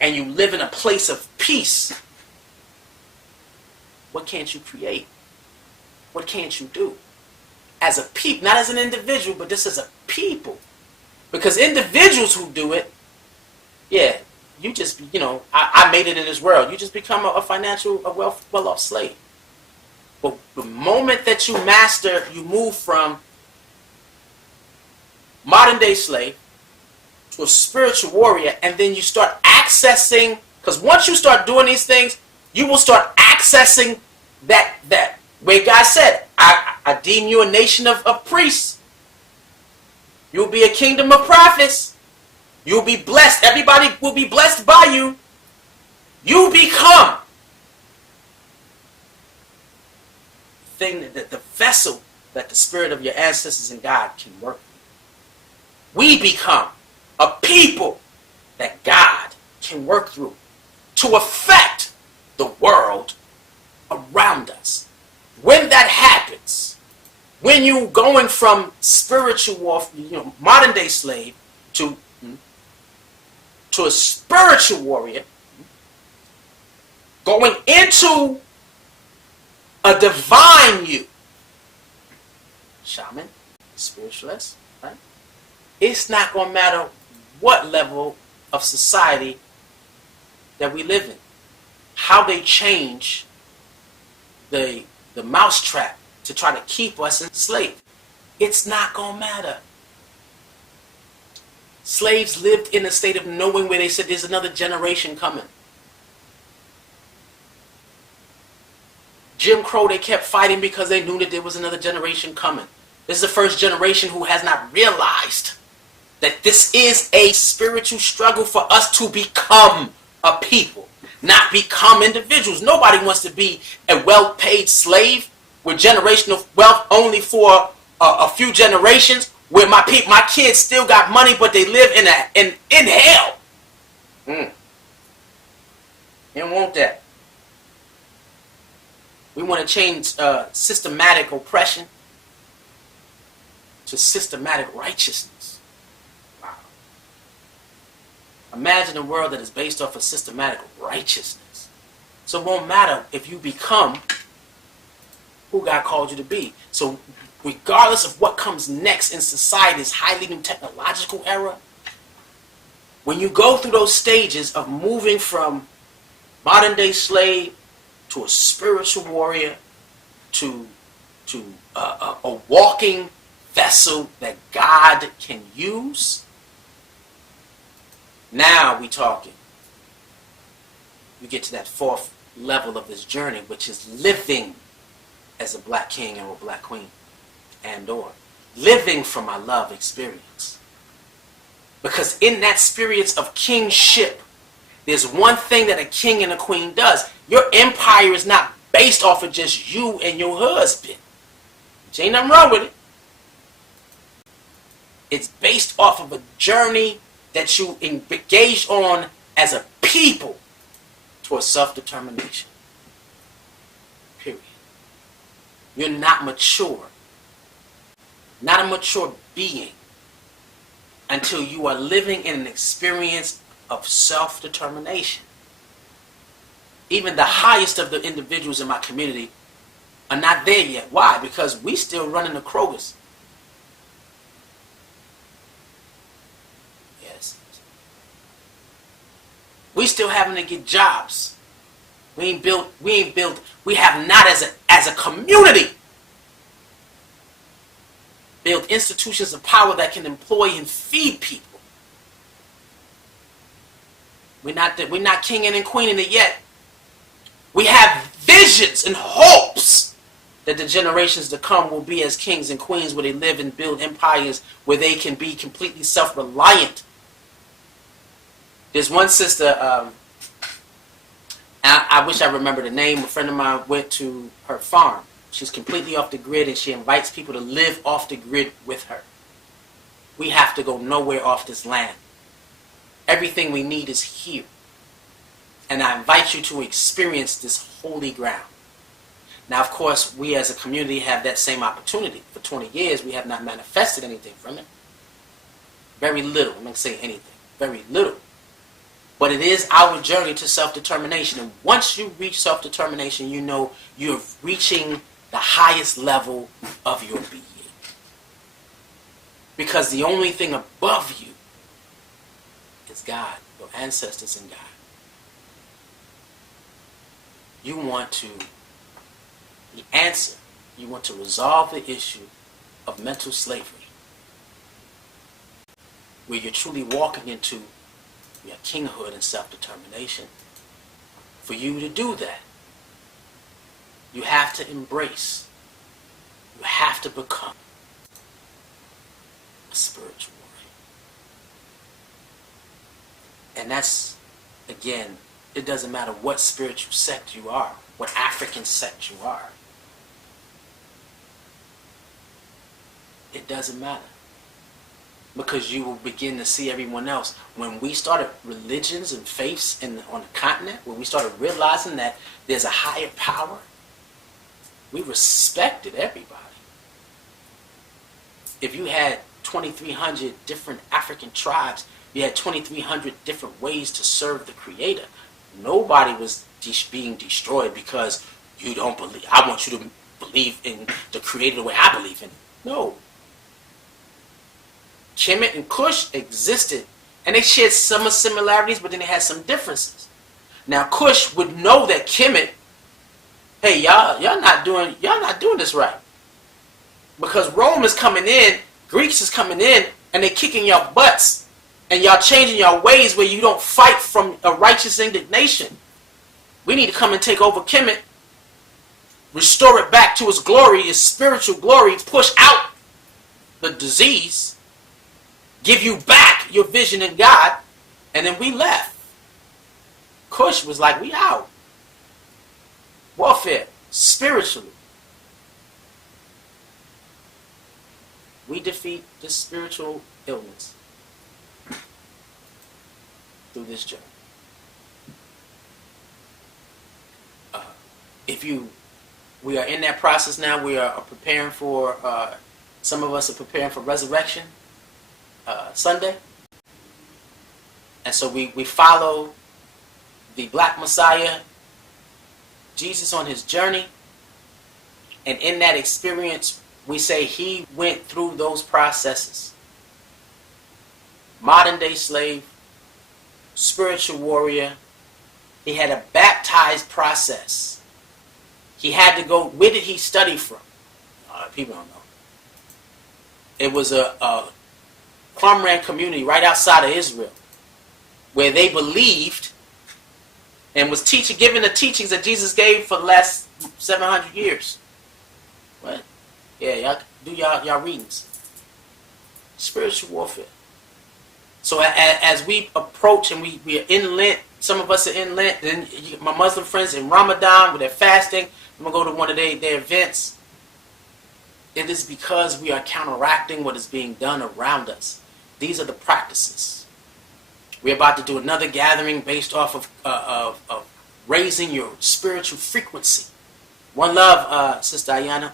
and you live in a place of peace. What can't you create? What can't you do? As a people, not as an individual, but this as a people. Because individuals who do it, yeah, you just, I made it in this world. You just become a financial, well-off slave. But the moment that you master, you move from modern day slave to a spiritual warrior, and then you start accessing, because once you start doing these things, you will start accessing that way God said, I deem you a nation of priests. You'll be a kingdom of prophets. You'll be blessed. Everybody will be blessed by you. You become the vessel that the spirit of your ancestors and God can work with. We become a people that God can work through to affect the world around us. When that happens, when you going from spiritual warfare, modern day slave to a spiritual warrior, going into a divine you, shaman, spiritualist, right? It's not going to matter what level of society that we live in, how they change the mousetrap to try to keep us enslaved. It's not going to matter. Slaves lived in a state of knowing where they said there's another generation coming. Jim Crow, they kept fighting because they knew that there was another generation coming. This is the first generation who has not realized that this is a spiritual struggle for us to become a people, not become individuals. Nobody wants to be a well-paid slave with generational wealth only for a few generations, where my kids still got money, but they live in hell. You don't want that. We want to change systematic oppression to systematic righteousness. Wow. Imagine a world that is based off of systematic righteousness. So it won't matter if you become who God called you to be. So regardless of what comes next in society's highly new technological era, when you go through those stages of moving from modern day slave to a spiritual warrior to a walking vessel that God can use, now we talking. You get to that fourth level of this journey, which is living as a black king or a black queen, and or living from my love experience. Because in that experience of kingship, there's one thing that a king and a queen does. Your empire is not based off of just you and your husband. There ain't nothing wrong with it. It's based off of a journey that you engage on as a people towards self-determination. Period. You're not mature. Not a mature being until you are living in an experience of self-determination. Even the highest of the individuals in my community are not there yet. Why? Because we still running the Krogers. Yes. We still having to get jobs. We have not as a community build institutions of power that can employ and feed people. We're not kinging and queening it yet. We have visions and hopes that the generations to come will be as kings and queens, where they live and build empires where they can be completely self-reliant. There's one sister, I wish I remember the name. A friend of mine went to her farm. She's completely off the grid, and she invites people to live off the grid with her. We have to go nowhere off this land. Everything we need is here. And I invite you to experience this holy ground. Now, of course, we as a community have that same opportunity. For 20 years, we have not manifested anything from it. Very little. I'm not saying anything. Very little. But it is our journey to self-determination. And once you reach self-determination, you know you're reaching the highest level of your being. Because the only thing above you is God, your ancestors and God. You want to answer. You want to resolve the issue of mental slavery, where you're truly walking into your kinghood and self-determination. For you to do that, you have to embrace, you have to become a spiritual warrior. And that's, again, it doesn't matter what spiritual sect you are, what African sect you are. It doesn't matter. Because you will begin to see everyone else. When we started religions and faiths on the continent, when we started realizing that there's a higher power, we respected everybody. If you had 2,300 different African tribes, you had 2,300 different ways to serve the Creator. Nobody was being destroyed because you don't believe. I want you to believe in the Creator the way I believe in it. No. Kemet and Cush existed, and they shared some similarities, but then they had some differences. Now Cush would know that Kemet, hey, y'all not doing this right, because Rome is coming in, Greeks is coming in, and they kicking your butts. And y'all changing your ways where you don't fight from a righteous indignation. We need to come and take over Kemet, restore it back to its glory, its spiritual glory, push out the disease, give you back your vision in God, and then we left. Cush was like, we out. Warfare, spiritually. We defeat this spiritual illness through this journey. We are in that process now. We are preparing for, some of us are preparing for Resurrection Sunday. And so we follow the Black Messiah, Jesus, on his journey. And in that experience, we say he went through those processes. Modern day slave, spiritual warrior. He had a baptized process. He had to go, where did he study from? People don't know. It was a Qumran community right outside of Israel, where they believed and was giving the teachings that Jesus gave for the last 700 years. What? Yeah, y'all do y'all readings. Spiritual warfare. So as we approach and we are in Lent, some of us are in Lent, then my Muslim friends in Ramadan, where they're fasting, I'm going to go to one of their events. It is because we are counteracting what is being done around us. These are the practices. We're about to do another gathering based off of raising your spiritual frequency. One love, Sister Ayana.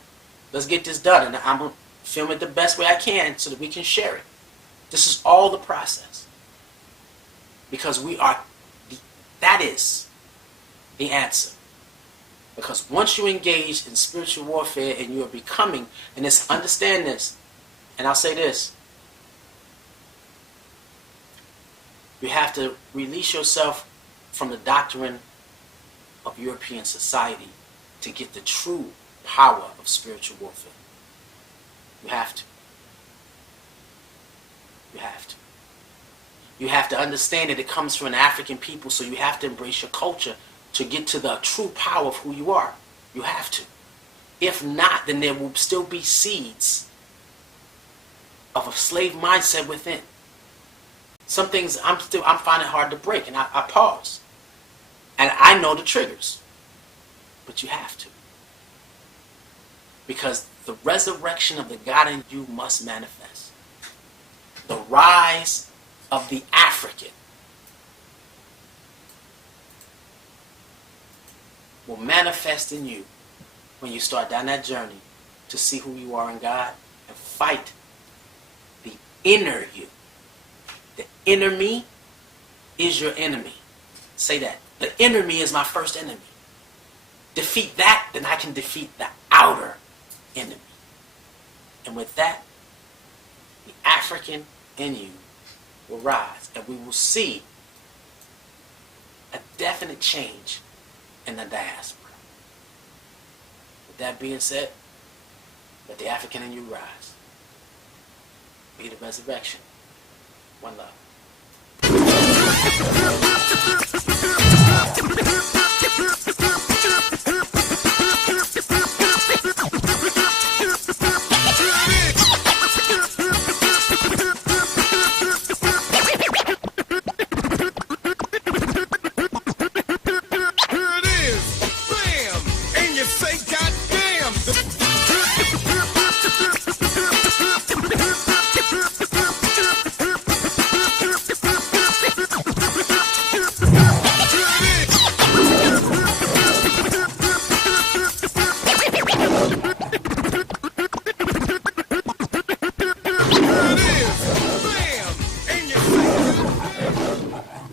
Let's get this done. And I'm going to film it the best way I can so that we can share it. This is all the process. Because that is the answer. Because once you engage in spiritual warfare and you are becoming, and understand this, and I'll say this, you have to release yourself from the doctrine of European society to get the true power of spiritual warfare. You have to. You have to. You have to understand that it comes from an African people, so you have to embrace your culture to get to the true power of who you are. You have to. If not, then there will still be seeds of a slave mindset within. Some things I'm finding hard to break, and I pause. And I know the triggers. But you have to. Because the resurrection of the God in you must manifest. The rise of the African will manifest in you when you start down that journey to see who you are in God and fight the inner you. The inner me is your enemy. Say that. The inner me is my first enemy. Defeat that, then I can defeat the outer enemy. And with that, the African in you will rise, and we will see a definite change in the diaspora. With that being said, let the African in you rise. Be the resurrection. One love.